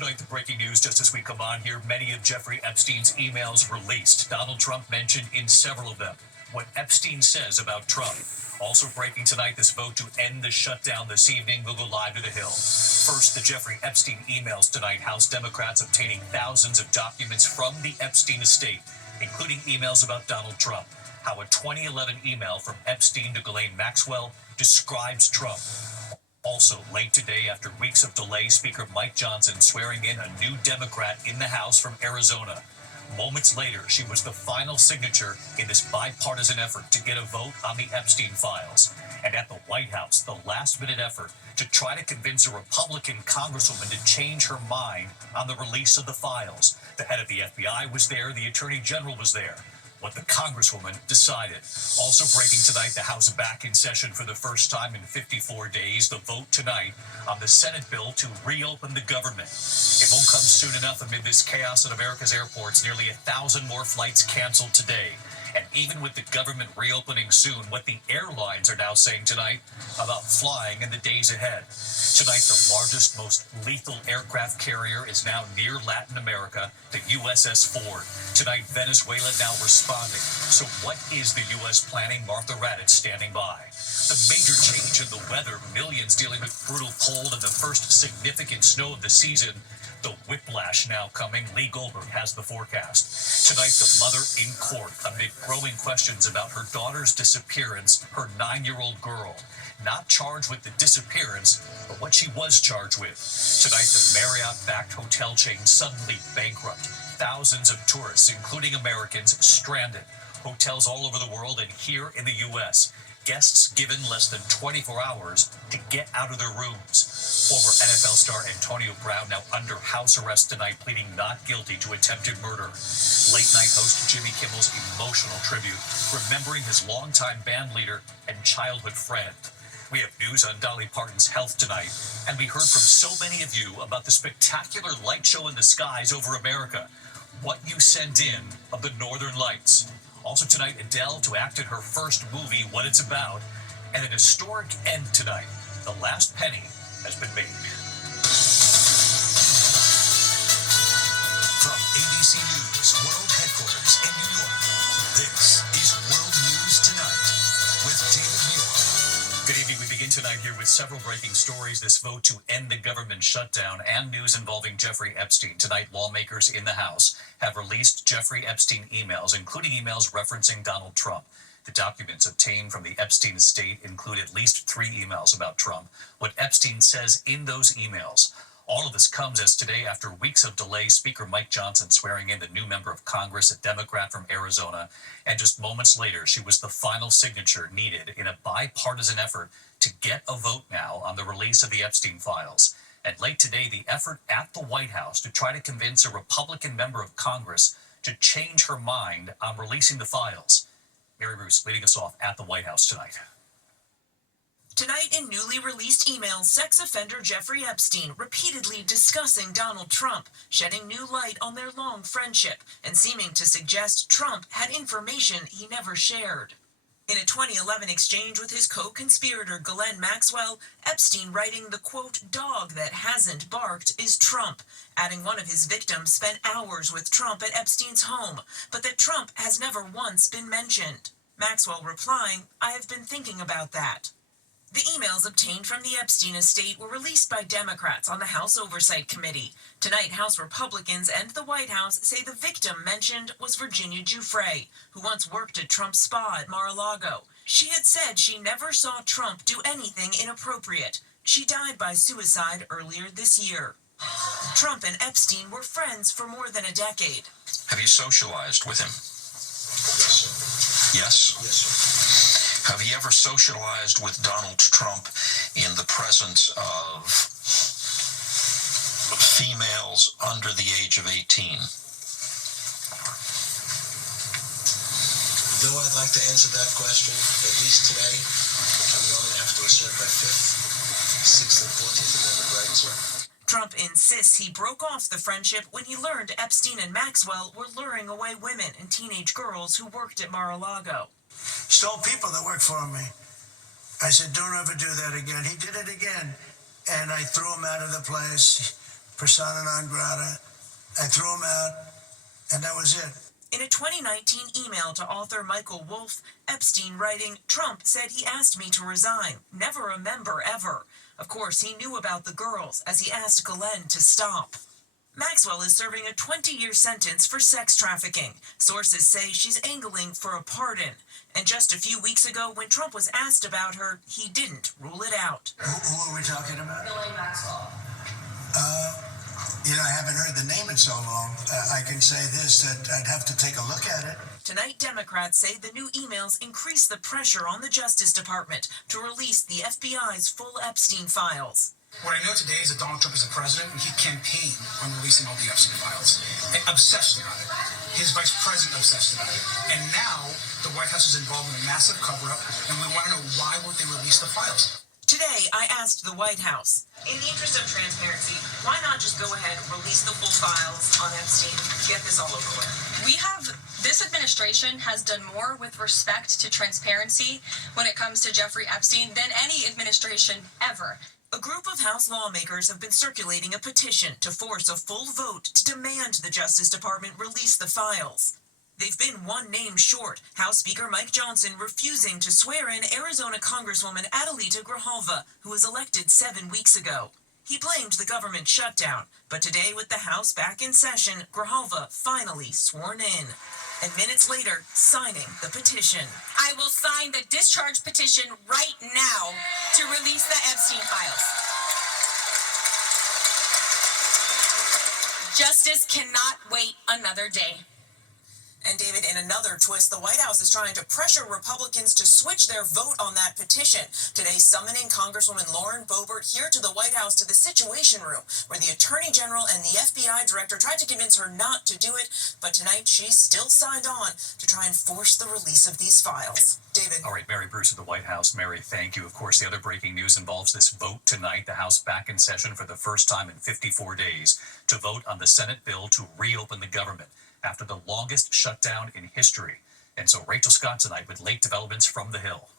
Tonight, the breaking news just as we come on here, many of Jeffrey Epstein's emails released. Donald Trump mentioned in several of them what Epstein says about Trump. Also breaking tonight, this vote to end the shutdown this evening. We'll go live to the Hill. First, the Jeffrey Epstein emails tonight. House Democrats obtaining thousands of documents from the Epstein estate, including emails about Donald Trump. How a 2011 email from Epstein to Ghislaine Maxwell describes Trump. Also, late today, after weeks of delay, Speaker Mike Johnson swearing in a new Democrat in the House from Arizona. Moments later, she was the final signature in this bipartisan effort to get a vote on the Epstein files. And at the White House, the last-minute effort to try to convince a Republican congresswoman to change her mind on the release of the files. The head of the FBI was there, the Attorney General was there. What the congresswoman decided. Also breaking tonight, the House back in session for the first time in 54 days. The vote tonight on the Senate bill to reopen the government. It won't come soon enough amid this chaos at America's airports. Nearly 1,000 more flights canceled today. And even with the government reopening soon, what the airlines are now saying tonight about flying in the days ahead. Tonight, the largest, most lethal aircraft carrier is now near Latin America, the USS Ford. Tonight, Venezuela now responding. So what is the U.S. planning? Martha Raddatz standing by. The major change in the weather, millions dealing with brutal cold and the first significant snow of the season. The whiplash now coming. Lee Goldberg has the forecast. Tonight, the mother in court amid growing questions about her daughter's disappearance, her 9-year-old girl. Not charged with the disappearance, but what she was charged with. Tonight, the Marriott-backed hotel chain suddenly bankrupt. Thousands of tourists, including Americans, stranded. Hotels all over the world and here in the U.S. Guests given less than 24 hours to get out of their rooms. Former NFL star Antonio Brown now under house arrest tonight, pleading not guilty to attempted murder. Late-night host Jimmy Kimmel's emotional tribute, remembering his longtime band leader and childhood friend. We have news on Dolly Parton's health tonight, and we heard from so many of you about the spectacular light show in the skies over America. What you sent in of the Northern Lights. Also tonight, Adele to act in her first movie, What It's About, and an historic end tonight. The last penny has been made. From ABC News World Headquarters in New York, this is World News Tonight with David Muir. Good evening. We begin tonight here with several breaking stories. This vote to end the government shutdown and news involving Jeffrey Epstein. Tonight, lawmakers in the House have released Jeffrey Epstein emails, including emails referencing Donald Trump. The documents obtained from the Epstein estate include at least 3 emails about Trump. What Epstein says in those emails. All of this comes as today, after weeks of delay, Speaker Mike Johnson swearing in the new member of Congress, a Democrat from Arizona, and just moments later, she was the final signature needed in a bipartisan effort to get a vote now on the release of the Epstein files. And late today, the effort at the White House to try to convince a Republican member of Congress to change her mind on releasing the files. Mary Bruce leading us off at the White House tonight. Tonight, in newly released emails, sex offender Jeffrey Epstein repeatedly discussing Donald Trump, shedding new light on their long friendship, and seeming to suggest Trump had information he never shared. In a 2011 exchange with his co-conspirator Ghislaine Maxwell, Epstein writing the, quote, dog that hasn't barked is Trump, adding one of his victims spent hours with Trump at Epstein's home, but that Trump has never once been mentioned. Maxwell replying, I have been thinking about that. The emails obtained from the Epstein estate were released by Democrats on the House Oversight Committee. Tonight, House Republicans and the White House say the victim mentioned was Virginia Giuffre, who once worked at Trump's spa at Mar-a-Lago. She had said she never saw Trump do anything inappropriate. She died by suicide earlier this year. Trump and Epstein were friends for more than a decade. Have you socialized with him? Yes, sir. Yes? Yes, sir. Have you ever socialized with Donald Trump in the presence of females under the age of 18? Though I'd like to answer that question, at least today, I'm going to have to assert my 5th, 6th, and 14th Amendment rights. Trump insists he broke off the friendship when he learned Epstein and Maxwell were luring away women and teenage girls who worked at Mar-a-Lago. Stole people that worked for me. I said, don't ever do that again. He did it again. And I threw him out of the place, persona non grata. I threw him out, and that was it. In a 2019 email to author Michael Wolff, Epstein writing, "Trump said he asked me to resign. Never a member ever." Of course, he knew about the girls as he asked Ghislaine to stop. Maxwell is serving a 20-year sentence for sex trafficking. Sources say she's angling for a pardon. And just a few weeks ago, when Trump was asked about her, he didn't rule it out. Who are we talking about? Ghislaine Maxwell. I haven't heard the name in so long. I can say this, that I'd have to take a look at it. Tonight, Democrats say the new emails increase the pressure on the Justice Department to release the FBI's full Epstein files. What I know today is that Donald Trump is the president, and he campaigned on releasing all the Epstein files. And obsessed about it. His vice president obsessed about it. And now the White House is involved in a massive cover-up, and we want to know why won't they release the files. Today, I asked the White House, in the interest of transparency, why not just go ahead, release the full files on Epstein, get this all over with? This administration has done more with respect to transparency when it comes to Jeffrey Epstein than any administration ever. A group of House lawmakers have been circulating a petition to force a full vote to demand the Justice Department release the files. They've been one name short, House Speaker Mike Johnson refusing to swear in Arizona Congresswoman Adelita Grijalva, who was elected 7 weeks ago. He blamed the government shutdown, but today with the House back in session, Grijalva finally sworn in. And minutes later, signing the petition. I will sign the discharge petition right now to release the Epstein files. Justice cannot wait another day. And David, in another twist, the White House is trying to pressure Republicans to switch their vote on that petition. Today, summoning Congresswoman Lauren Boebert here to the White House to the Situation Room, where the Attorney General and the FBI Director tried to convince her not to do it. But tonight, she's still signed on to try and force the release of these files. David. All right, Mary Bruce at the White House. Mary, thank you. Of course, the other breaking news involves this vote tonight. The House back in session for the first time in 54 days to vote on the Senate bill to reopen the government after the longest shutdown in history. And so Rachel Scott tonight with late developments from the Hill.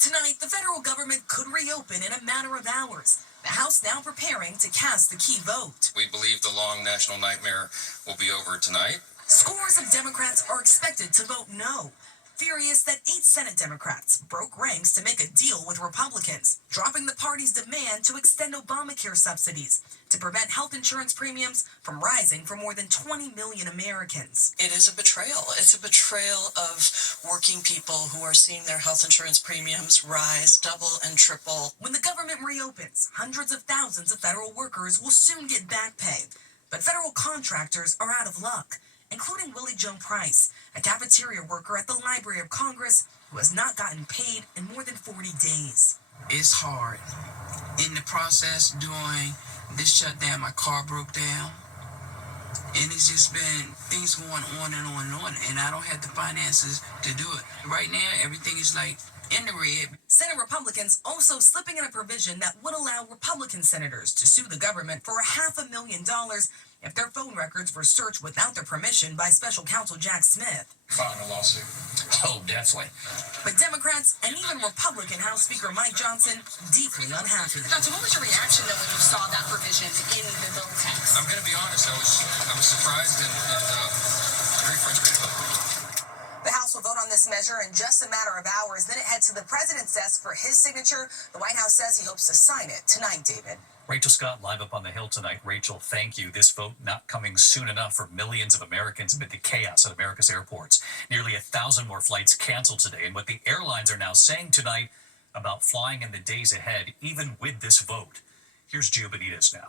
Tonight, the federal government could reopen in a matter of hours. The House now preparing to cast the key vote. We believe the long national nightmare will be over tonight. Scores of Democrats are expected to vote no, furious that 8 Senate Democrats broke ranks to make a deal with Republicans, dropping the party's demand to extend Obamacare subsidies to prevent health insurance premiums from rising for more than 20 million Americans. It is a betrayal. It's a betrayal of working people who are seeing their health insurance premiums rise double and triple. When the government reopens, hundreds of thousands of federal workers will soon get back pay. But federal contractors are out of luck, including Willie Joe Price, a cafeteria worker at the Library of Congress who has not gotten paid in more than 40 days. It's hard. In the process, during this shutdown, my car broke down. And it's just been things going on and on and on. And I don't have the finances to do it. Right now, everything is like in the red. Senate Republicans also slipping in a provision that would allow Republican senators to sue the government for $500,000 if their phone records were searched without their permission by special counsel Jack Smith. Filing a lawsuit. Oh, definitely. But Democrats and even Republican House Speaker Mike Johnson deeply unhappy. So what was your reaction though when you saw that provision in the bill text? I'm going to be honest, I was surprised and very frustrated. The House will vote on this measure in just a matter of hours. Then it heads to the president's desk for his signature. The White House says he hopes to sign it tonight, David. Rachel Scott live up on the Hill tonight. Rachel, thank you. This vote not coming soon enough for millions of Americans amid the chaos at America's airports. Nearly 1,000 more flights canceled today. And what the airlines are now saying tonight about flying in the days ahead, even with this vote. Here's Gio Benitez now.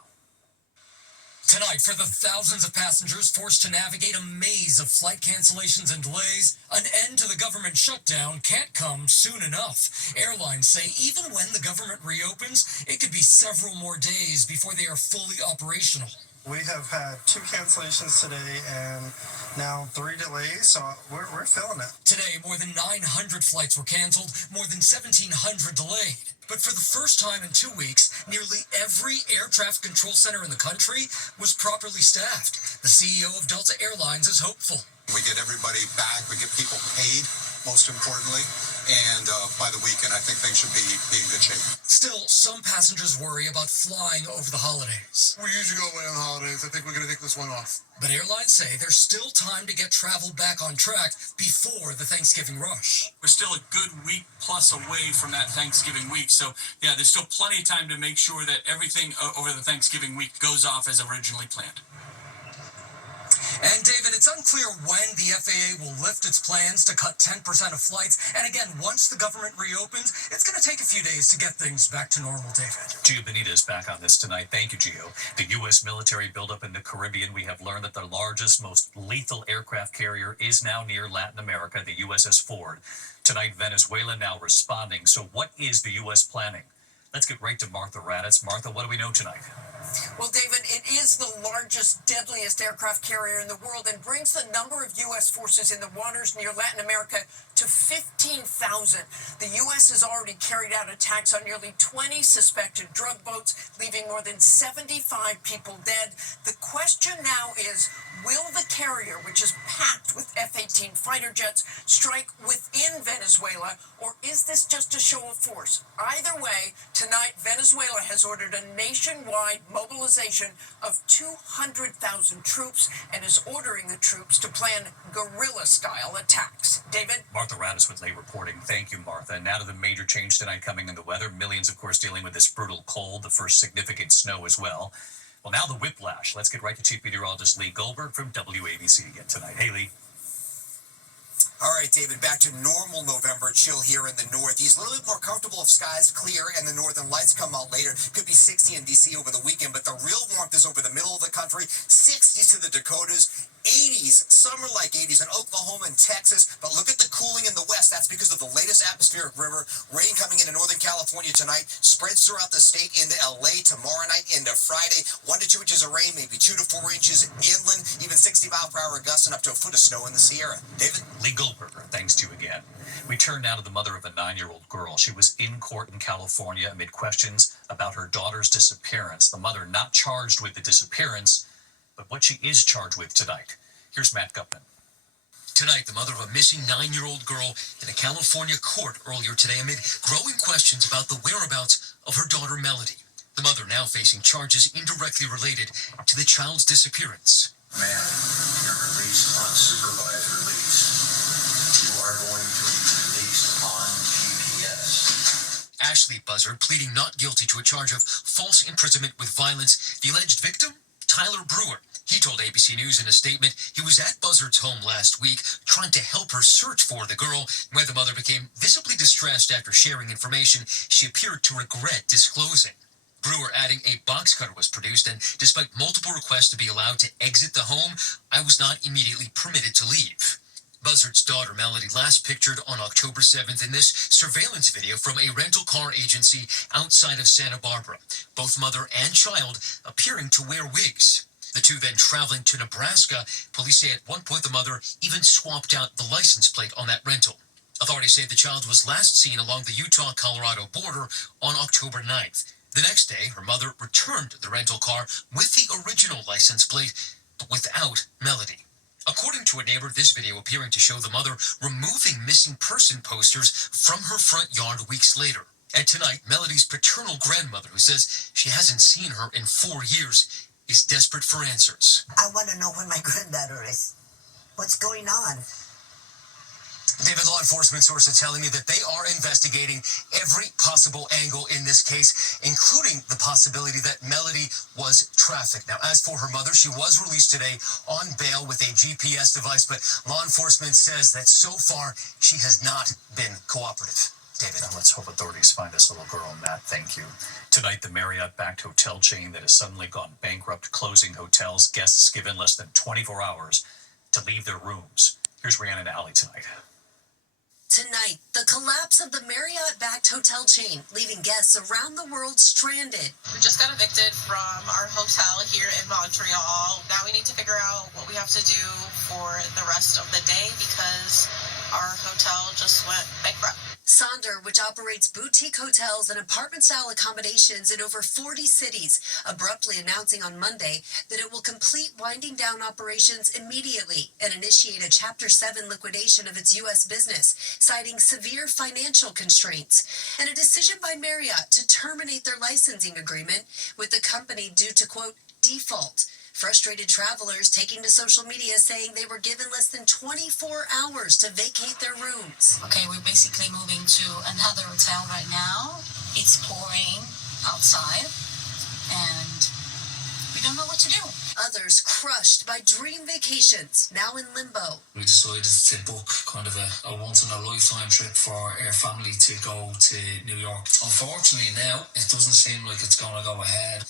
Tonight, for the thousands of passengers forced to navigate a maze of flight cancellations and delays, an end to the government shutdown can't come soon enough. Airlines say even when the government reopens, it could be several more days before they are fully operational. We have had 2 cancellations today and now 3 delays, so we're feeling it. Today, more than 900 flights were canceled, more than 1,700 delayed. But for the first time in 2 weeks, nearly every air traffic control center in the country was properly staffed. The CEO of Delta Airlines is hopeful. We get everybody back, we get people paid, most importantly. and by the weekend, I think things should be in good shape. Still, some passengers worry about flying over the holidays. We usually go away on the holidays. I think we're going to take this one off. But airlines say there's still time to get travel back on track before the Thanksgiving rush. We're still a good week plus away from that Thanksgiving week. So, yeah, there's still plenty of time to make sure that everything over the Thanksgiving week goes off as originally planned. And David, it's unclear when the FAA will lift its plans to cut 10% of flights. And again, once the government reopens, it's going to take a few days to get things back to normal, David. Gio Benitez back on this tonight. Thank you, Gio. The U.S. military buildup in the Caribbean. We have learned that the largest, most lethal aircraft carrier is now near Latin America, the USS Ford. Tonight, Venezuela now responding. So what is the U.S. planning? Let's get right to Martha Raddatz. Martha, what do we know tonight? Well, David, it is the largest, deadliest aircraft carrier in the world and brings the number of U.S. forces in the waters near Latin America to 15,000. The U.S. has already carried out attacks on nearly 20 suspected drug boats, leaving more than 75 people dead. The question now is, will the carrier, which is packed with F-18 fighter jets, strike within Venezuela, or is this just a show of force? Either way, tonight, Venezuela has ordered a nationwide mobilization of 200,000 troops and is ordering the troops to plan guerrilla-style attacks. David? Martha Raddatz with late reporting. Thank you, Martha. Now to the major change tonight coming in the weather. Millions, of course, dealing with this brutal cold, the first significant snow as well. Well, now the whiplash. Let's get right to Chief Meteorologist Lee Goldberg from WABC again tonight. Hey, Lee. All right, David, back to normal November chill here in the Northeast. A little bit more comfortable if skies clear and the northern lights come out later. Could be 60 in D.C. over the weekend, but the real warmth is over the middle of the country. 60s to the Dakotas, 80s, summer-like 80s in Oklahoma and Texas. But look at the cooling in the west. That's because of the latest atmospheric river. Rain coming into Northern California tonight, spreads throughout the state into L.A. tomorrow night into Friday. 1 to 2 inches of rain, maybe 2 to 4 inches inland, even 60-mile-per-hour gusts and up to a foot of snow in the Sierra. David? Lee Goldberger, thanks to you again. We turn now to the mother of a 9-year-old girl. She was in court in California amid questions about her daughter's disappearance. The mother not charged with the disappearance, but what she is charged with tonight. Here's Matt Gupman. Tonight, the mother of a missing 9-year-old girl in a California court earlier today amid growing questions about the whereabouts of her daughter Melody. The mother now facing charges indirectly related to the child's disappearance. Man, you're released on supervised release. You are going to be released on GPS. Ashley Buzzard pleading not guilty to a charge of false imprisonment with violence. The alleged victim, Tyler Brewer. He told ABC News in a statement he was at Buzzard's home last week trying to help her search for the girl. When the mother became visibly distressed after sharing information she appeared to regret disclosing. Brewer adding a box cutter was produced, and despite multiple requests to be allowed to exit the home, I was not immediately permitted to leave. Buzzard's daughter, Melody, last pictured on October 7th in this surveillance video from a rental car agency outside of Santa Barbara. Both mother and child appearing to wear wigs. The two then traveling to Nebraska. Police say at one point the mother even swapped out the license plate on that rental. Authorities say the child was last seen along the Utah-Colorado border on October 9th. The next day, her mother returned the rental car with the original license plate, but without Melody. According to a neighbor, this video appearing to show the mother removing missing person posters from her front yard weeks later. And tonight, Melody's paternal grandmother, who says she hasn't seen her in 4 years, is desperate for answers. I want to know where my granddaughter is. What's going on? David, law enforcement sources telling me that they are investigating every possible angle in this case, including the possibility that Melody was trafficked. Now, as for her mother, she was released today on bail with a GPS device, but law enforcement says that so far she has not been cooperative. David. Now let's hope authorities find this little girl, Matt. Thank you. Tonight, the Marriott-backed hotel chain that has suddenly gone bankrupt, closing hotels, guests given less than 24 hours to leave their rooms. Here's Rhiannon Alley tonight. Tonight, the collapse of the Marriott-backed hotel chain, leaving guests around the world stranded. We just got evicted from our hotel here in Montreal. Now we need to figure out what we have to do for the rest of the day because our hotel just went bankrupt. Sonder, which operates boutique hotels and apartment-style accommodations in over 40 cities, abruptly announcing on Monday that it will complete winding down operations immediately and initiate a Chapter 7 liquidation of its U.S. business, citing severe financial constraints, and a decision by Marriott to terminate their licensing agreement with the company due to, quote, default. Frustrated travelers taking to social media saying they were given less than 24 hours to vacate their rooms. Okay, we're basically moving to another hotel right now. It's pouring outside, and we don't know what to do. Others crushed by dream vacations, now in limbo. We decided to book kind of a once-in-a-lifetime trip for our family to go to New York. Unfortunately now, it doesn't seem like it's going to go ahead.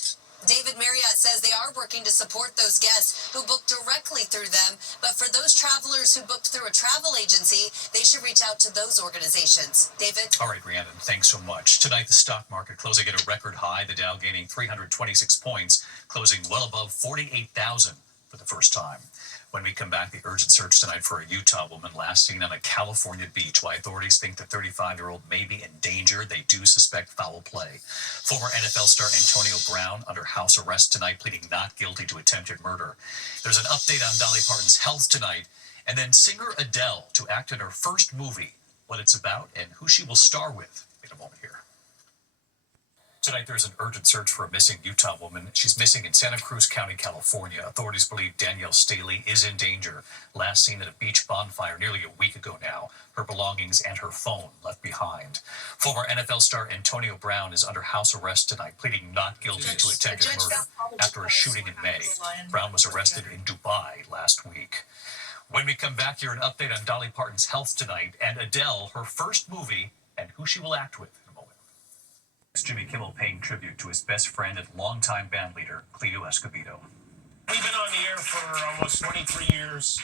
David Marriott says they are working to support those guests who booked directly through them, but for those travelers who booked through a travel agency, they should reach out to those organizations. David? All right, Rhiannon, thanks so much. Tonight, the stock market closing at a record high, the Dow gaining 326 points, closing well above 48,000 for the first time. When we come back, the urgent search tonight for a Utah woman last seen on a California beach. Why authorities think the 35-year-old may be in danger. They do suspect foul play. Former NFL star Antonio Brown under house arrest tonight, pleading not guilty to attempted murder. There's an update on Dolly Parton's health tonight. And then singer Adele to act in her first movie, what it's about and who she will star with in a moment here. Tonight, there's an urgent search for a missing Utah woman. She's missing in Santa Cruz County, California. Authorities believe Danielle Staley is in danger. Last seen at a beach bonfire nearly a week ago now. Her belongings and her phone left behind. Former NFL star Antonio Brown is under house arrest tonight, pleading not guilty to attempted murder after a shooting in May. Brown was arrested in Dubai last week. When we come back here, an update on Dolly Parton's health tonight and Adele, her first movie, and who she will act with. Jimmy Kimmel paying tribute to his best friend and longtime band leader, Cleo Escobedo. We've been on the air for almost 23 years,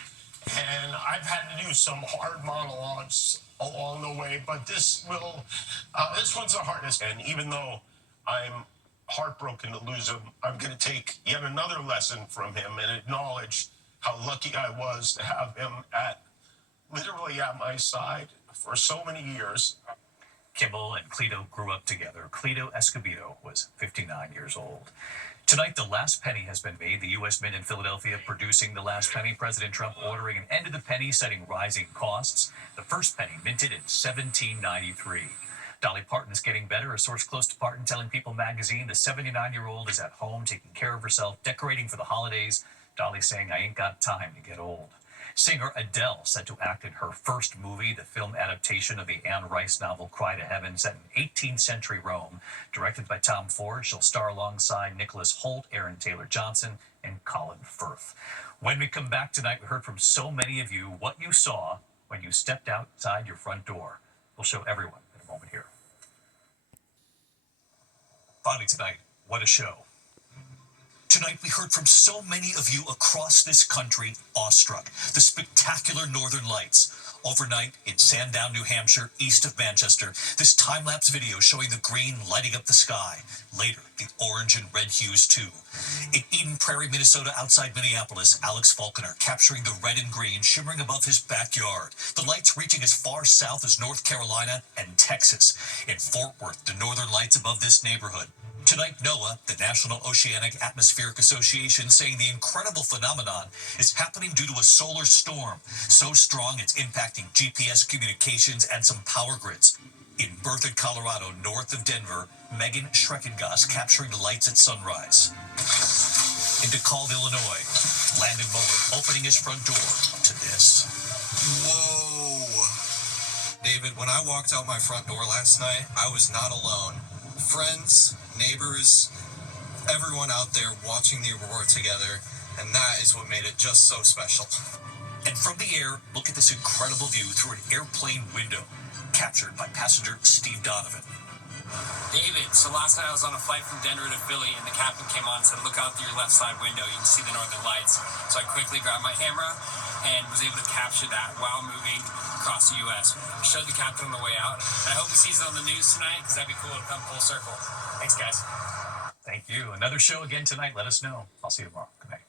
and I've had to do some hard monologues along the way, but this one's the hardest. And even though I'm heartbroken to lose him, I'm going to take yet another lesson from him and acknowledge how lucky I was to have him literally at my side for so many years. Kimmel and Cleo grew up together. Cleo Escobedo was 59 years old. Tonight, the last penny has been made. The U.S. Mint in Philadelphia producing the last penny. President Trump ordering an end to the penny, citing rising costs. The first penny minted in 1793. Dolly Parton is getting better. A source close to Parton telling People magazine the 79-year-old is at home taking care of herself, decorating for the holidays. Dolly saying, I ain't got time to get old. Singer Adele set to act in her first movie, the film adaptation of the Anne Rice novel Cry to Heaven, set in 18th century Rome. Directed by Tom Ford, she'll star alongside Nicholas Hoult, Aaron Taylor-Johnson, and Colin Firth. When we come back tonight, we heard from so many of you what you saw when you stepped outside your front door. We'll show everyone in a moment here. Finally tonight, what a show. Tonight, we heard from so many of you across this country, awestruck. The spectacular Northern Lights. Overnight in Sandown, New Hampshire, east of Manchester, this time-lapse video showing the green lighting up the sky. Later, the orange and red hues, too. In Eden Prairie, Minnesota, outside Minneapolis, Alex Falconer capturing the red and green shimmering above his backyard. The lights reaching as far south as North Carolina and Texas. In Fort Worth, the Northern Lights above this neighborhood. Tonight, NOAA, the National Oceanic Atmospheric Association, saying the incredible phenomenon is happening due to a solar storm, so strong it's impacting GPS communications and some power grids. In Berthoud, Colorado, north of Denver, Megan Schreckengoss capturing the lights at sunrise. In DeKalb, Illinois, Landon Muller opening his front door to this. Whoa. David, when I walked out my front door last night, I was not alone. Friends, neighbors, everyone out there watching the aurora together, and that is what made it just so special. And from the air, look at this incredible view through an airplane window, captured by passenger Steve Donovan. David, so last night I was on a flight from Denver to Philly, and the captain came on and said, look out through your left side window, you can see the northern lights. So I quickly grabbed my camera and was able to capture that while moving across the U.S. Showed the captain on the way out. And I hope he sees it on the news tonight, because that'd be cool to come full circle. Thanks, guys. Thank you. Another show again tonight. Let us know. I'll see you tomorrow. Good night.